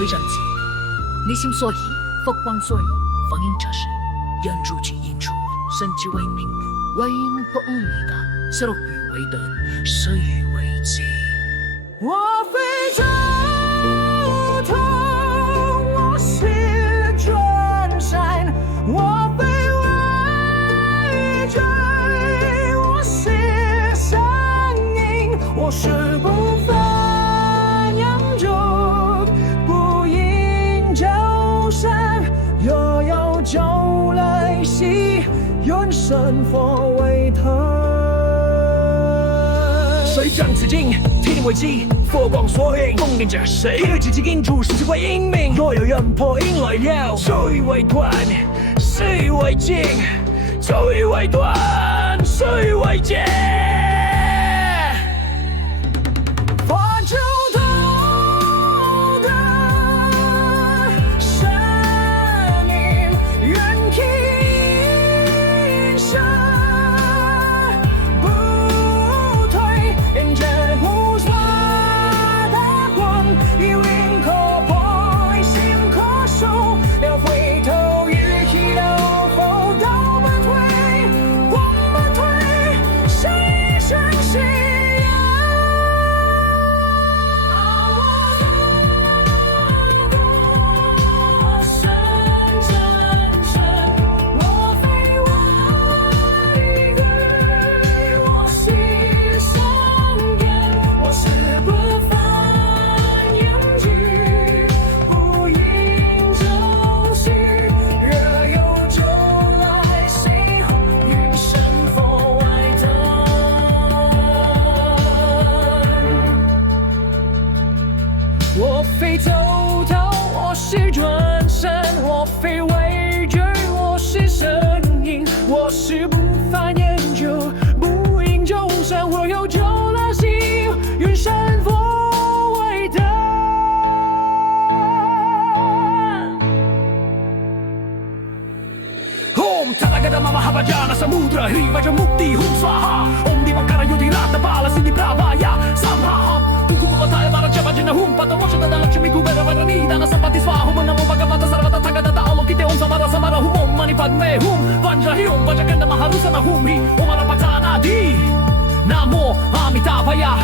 水涨子，内心所依，佛光所有，放映这是人如其应处，生之为命，为因不无力的，色落于为等，生于为己。我非正统，我是转山，我非为罪，我是声音，我是不凡扬州，不应周山，若有酒来兮，愿神佛为疼。水涨此境，天地为基，佛光所映，共念着谁？一律积极应主，实之为英明。若有人破音来了，手语为断，事与为尽，咒语为断，事与为解。佛主头的声音，愿听声。我非走头，我是转身，我非畏惧，我是声音，我是不凡研究，不应众生，我有酒来兮，愿神佛为灯。Om Talagada Mama Habajana Samudra Rivaja Mukti Hum Swaha Om Divankara Yudirata Bala Sindi Pravaya Samhaham Tukumataya Vara Chavajina Hum Patamoshata Dalakshmi Kubera Varani Dana Sampati Swaha Hum Namo Bhagavata Sarvata Tagadata Alokite Om Samara Samara Hum Om Mani Padme Hum Vanja Hum Vajakanda Maharusana Hum Hi Om Arapatana Di Namo Amitabhaya